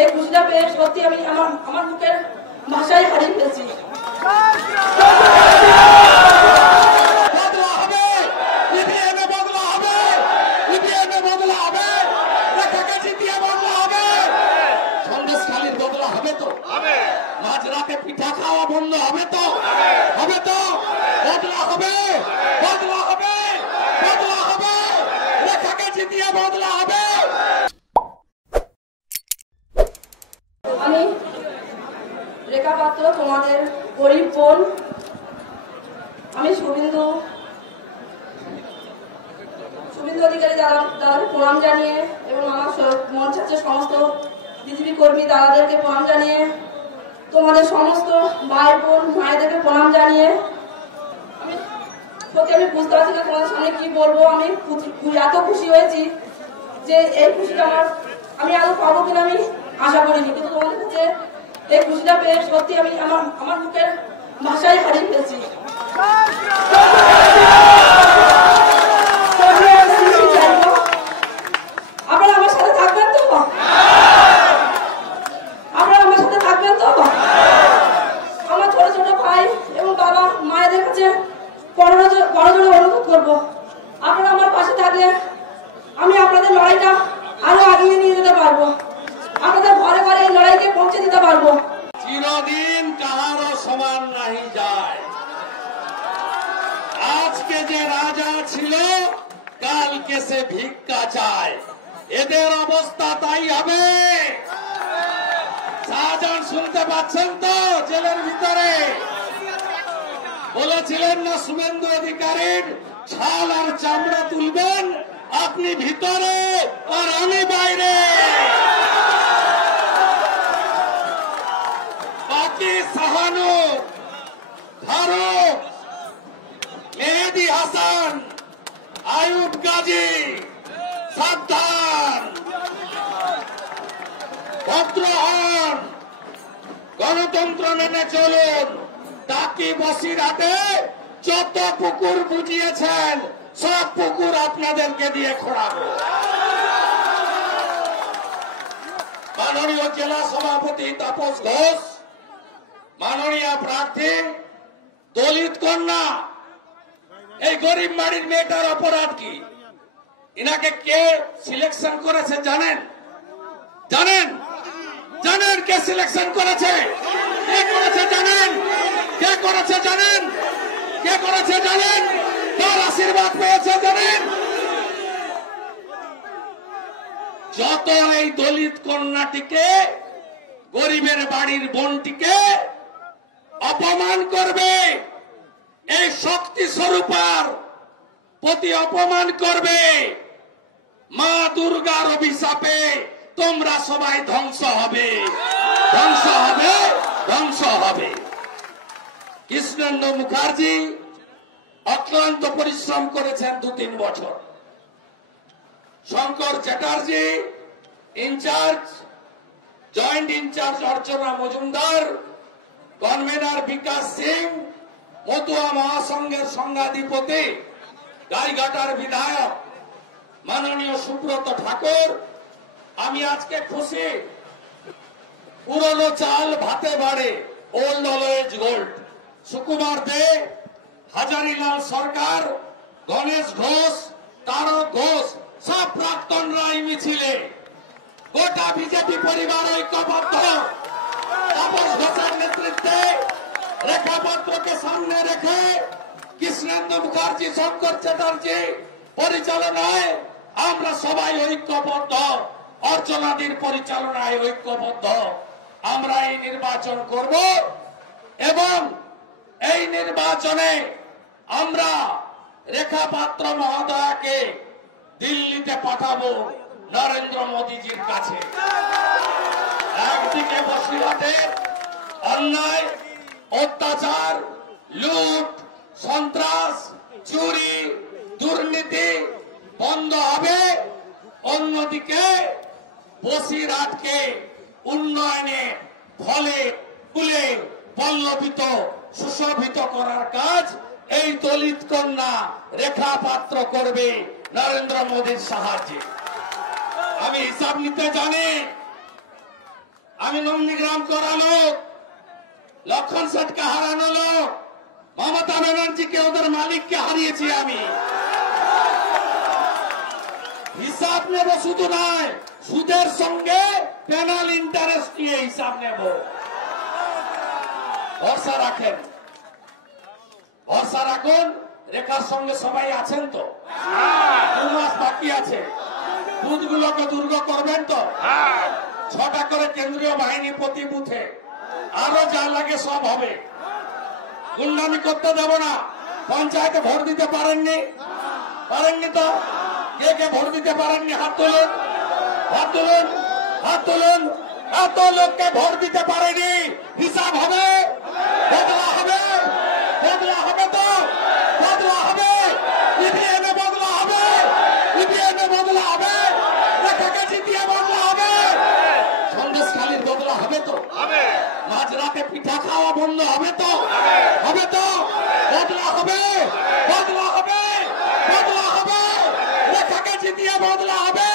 এই খুশিটা পেয়ে সত্যি আমি আমার মুখের ভাষাই হারিয়ে ফেলছি। সন্দেশখালীর বদলা হবে তো, মাঝরাতে পিঠা খাওয়া বন্ধ হবে তো, বদলা হবে, রেখাকে জিতিয়ে বদলা হবে। আমি রেখা পাত্র, তোমাদের গরিব বোন। আমি শুভেন্দু অধিকারী দাদাকে প্রণাম জানিয়ে এবং আমার মন চাচ্ছে সমস্ত বিজেপি কর্মী দাদাদেরকে প্রণাম জানিয়ে, তোমাদের সমস্ত ভাই বোন মায়েদেরকে প্রণাম জানিয়ে আমি বুঝতে পারছি না তোমাদের সামনে কি বলবো। আমি এত খুশি হয়েছি যে এই খুশিটা আমি আরো পাবো কিনা আমি আশা করিনি, কিন্তু তোমাদের কাছে এই খুশিটা পেয়ে সত্যি আমি আমার মুখের ভাষাই হারিয়ে ফেলছি। আপনারা আমার সাথে থাকবেন তো? আমার ছোট ছোট ভাই এবং বাবা মায়েদের কাছে বড় জোরে অনুরোধ করবো, আপনারা আমার পাশে থাকলে আমি আপনাদের লড়াইটা আরো আগিয়ে নিয়ে যেতে পারবো, আপনাদের ঘরে ঘরে এই লড়াইকে পৌঁছে দিতে পারবো। চিরদিন কাহারও সমান নাহি যায়। আজকে যে রাজা ছিল কালকে সে ভিক্ষা চায়, এদের অবস্থা তাই হবে। শাহজাহান শুনতে পাচ্ছেন তো? জেলের ভিতরে বলেছিলেন না শুভেন্দু অধিকারীর ছাল আর চামড়া তুলবেন, আপনি ভিতরে আর আমি বাইরে। বাকি সাহানু, ফারুক, মেহেদি হাসান, আয়ুব গাজী, সাবধান, ভদ্র হন, গণতন্ত্র মেনে চলুন। তাকি বসিরহাটে যত পুকুর বুঝিয়েছেন সব পুকুর আপনাদেরকে দিয়ে খোঁড়াবো। মাননীয় জেলা সভাপতি তাপস ঘোষ, মাননীয় প্রার্থী দলিত কন্যা, এই গরিব বাড়ির মেয়েটার অপরাধ কি? ইনাকে কে সিলেকশন করেছে জানেন? কে সিলেকশন করেছে? কে করেছে জানেন? কার আশীর্বাদ পেয়েছে জানেন? যত এই দলিত কন্যাটিকে, গরিবের বাড়ির বোনটিকে অপমান করবে, এই শক্তি স্বরূপার প্রতি অপমান করবে, মা দুর্গার অভিশাপে তোমরা সবাই ধ্বংস হবে। কৃষ্ণেন্দু মুখার্জি অক্লান্ত পরিশ্রম করেছেন 2-3 বছর। Shankar Chatterjee in charge, joint in charge Archana Majumdar, convener Bikash Singh, Matua মহাসংঘের সংঘাধিপতি গাইঘাটার বিধায়ক মাননীয় সুব্রত ঠাকুর। আমি আজকে খুশি, পুরনো চাল ভাতে বাড়ে, ওল্ড অলওয়েজ গোল্ড। সুকুমার দে, হাজারিলাল সরকার, গণেশ ঘোষ, তারক ঘোষ সব প্রাক্তনরা এই মিছিলে। গোটা বিজেপি পরিবার ঐক্যবদ্ধ। তাপস ঘোষের নেতৃত্বে, রেখা পাত্রকে সামনে রেখে, কৃষ্ণেন্দু মুখার্জি, শঙ্কর চ্যাটার্জি পরিচালনায় আমরা সবাই ঐক্যবদ্ধ, অর্চনাদির পরিচালনায় ঐক্যবদ্ধ। আমরা এই নির্বাচন করব এবং এই নির্বাচনে আমরা রেখা পাত্র মহোদয়াকে দিল্লিতে পাঠাবো নরেন্দ্র মোদীজির কাছে। একদিকে বসিরহাটের অন্যায়, অত্যাচার, লুট, সন্ত্রাস, চুরি, দুর্নীতি বন্ধ হবে, অন্যদিকে বসিরহাটকে উন্নয়নে ফলে ফুলে পল্লবিত সুশোভিত করার কাজ এই দলিত কন্যা রেখা পাত্র করবে নরেন্দ্র মোদীর সাহায্যে। আমি হিসাব নিতে জানি, আমি নন্দীগ্রাম করা লোক, লক্ষণ শেঠকে হারানো লোক, মমতা ব্যানার্জিকে ওদের মালিককে হারিয়েছি আমি। হিসাব নেব শুধু নয়, সুদের সঙ্গে পেনাল ইন্টারেস্ট নিয়ে হিসাব নেব। ভরসা রাখেন, ভরসা রাখুন। রেখার সঙ্গে সবাই আছেন তো? 2 মাস বাকি আছে। বুথগুলোকে দুর্গ করবেন তো? 6টা করে কেন্দ্রীয় বাহিনী প্রতি বুথে, আরো যা লাগে সব হবে। গুন্ডামি করতে দেব না। পঞ্চায়েতে ভোট দিতে পারেননি, পারেননি তো? কে কে ভোট দিতে পারেননি হাত তুলুন, হাত তুলুন, হাত তুলুন। এত লোককে ভোট দিতে পারেনি, হিসাব হবে, বদলা হবে, বদলা হবে তো? বদলা হবে, ইভিএমে বদলা হবে, ইভিএমে বদলা হবে, রেখাকে জিতিয়ে বদলা হবে, সন্দেশখালীর বদলা হবে তো? মাঝরাতে পিঠা খাওয়া বন্ধ হবে তো? হবে তো? বদলা হবে, বদলা হবে, বদলা হবে, রেখাকে জিতিয়ে বদলা হবে।